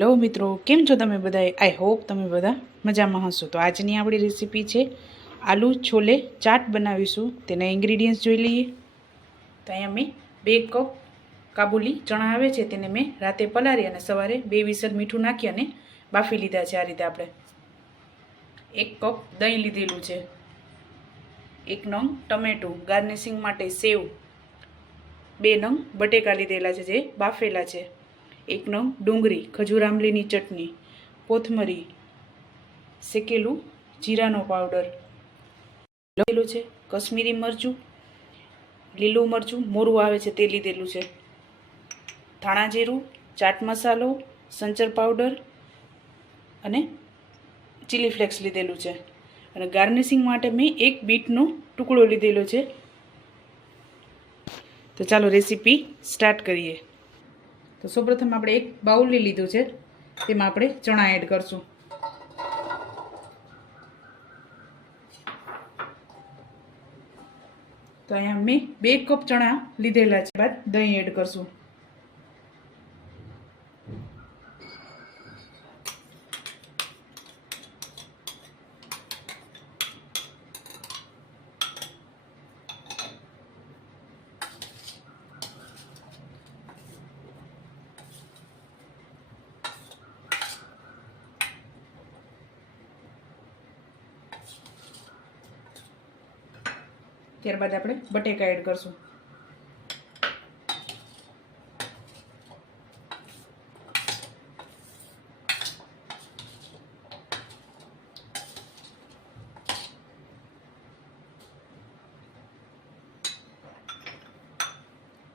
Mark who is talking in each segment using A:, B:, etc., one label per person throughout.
A: Hello મિત્રો, કેમ છો તમે બધાએ? આઈ હોપ તમે બધા મજામાં હશો. તો આજની આપણી રેસીપી છે આલુ છોલે ચાટ બનાવીશું. તેના ઇન્ગ્રીડિયન્ટ્સ જોઈ લઈએ. તો અહીંયા મેં બે કપ કાબુલી ચણા આવે છે, તેને મેં રાતે પલાળી અને સવારે બે વિસર મીઠું નાખી અને બાફી લીધા છે આ રીતે આપણે. એક કપ દહીં લીધેલું છે. એક નંગ ટમેટું ગાર્નિશિંગ માટે સેવ. બે નંગ બટેકા લીધેલા છે જે બાફેલા છે. એક નંગ ડુંગળી, ખજૂર આંબલીની ચટણી, કોથમરી, શેકેલું જીરાનો પાવડર. લીધેલું છે, કશ્મીરી મરચું, લીલું મરચું, મોરું આવે છે તે લીધેલું છે. ધાણા જીરું, ચાટ મસાલો, સંચર પાવડર અને ચીલી ફ્લેક્સ લીધેલું છે. અને ગાર્નિશિંગ માટે મેં એક બીટનો ટુકડો લીધેલો છે. તો ચાલો રેસીપી સ્ટાર્ટ કરીએ. તો સૌપ્રથમ આપણે એક બાઉલ લીધું છે, તેમાં આપણે ચણા એડ કરશું. તો અહીંયા મેં બે કપ ચણા લીધેલા છે, બાદ દહીં એડ કરશું. ત્યારબાદ આપણે બટેકા એડ કરશું.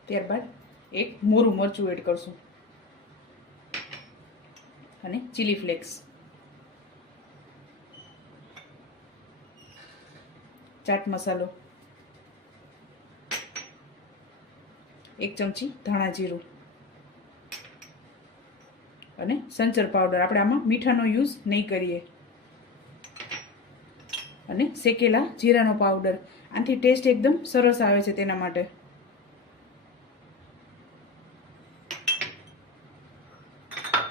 A: ત્યારબાદ એક મોરું મરચું એડ કરશું. અને ચીલી ફ્લેક્સ ચાટ મસાલો. એક ચમચી ધાણા જીરું. અને સંચર પાવડર. આપણે આમાં મીઠાનો યુઝ નહીં કરીએ. અને શેકેલા જીરાનો પાવડર. આનાથી ટેસ્ટ એકદમ સરસ આવે છે તેના માટે.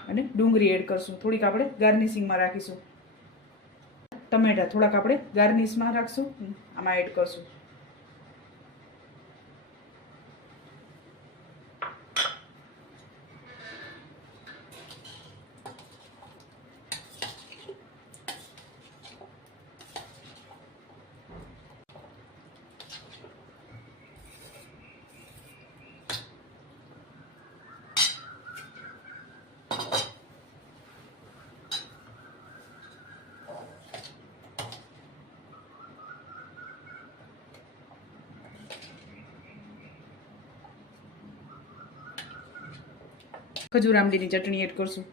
A: અને ડુંગળી એડ કરશું. થોડીક આપણે ગાર્નિશિંગમાં રાખીશું. ટમેટા થોડાક આપણે ગાર્નિશમાં રાખશું. આમાં એડ કરશું. ખજૂર આંબલીની ચટણી એડ કરશું.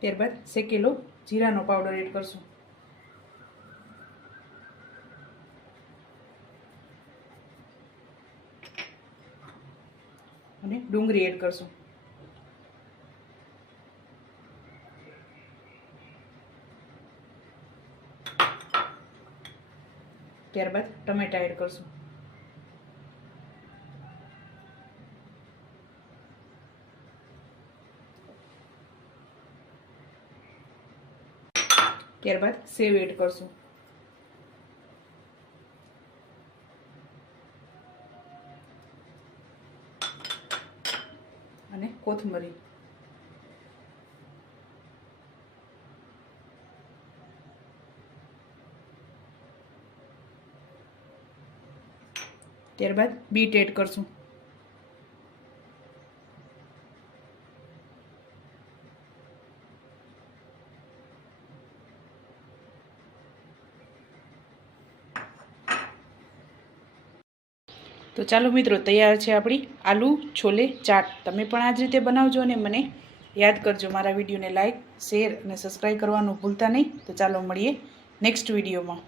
A: ત્યારબાદ શેકેલો જીરાનો પાવડર એડ કરશું. અને ડુંગળી એડ કરશું. ત્યારબાદ ટમેટા એડ કરશું. ત્યારબાદ સેવ એડ કરશું અને કોથમરી. ત્યારબાદ બીટ એડ કરશું. તો ચાલો મિત્રો, તૈયાર છે આપણી આલુ છોલે ચાટ. તમે પણ આ જ રીતે બનાવજો અને મને યાદ કરજો. મારા વિડીયોને લાઇક શેર અને સબસ્ક્રાઈબ કરવાનું ભૂલતા નહીં. તો ચાલો મળીએ નેક્સ્ટ વિડીયોમાં.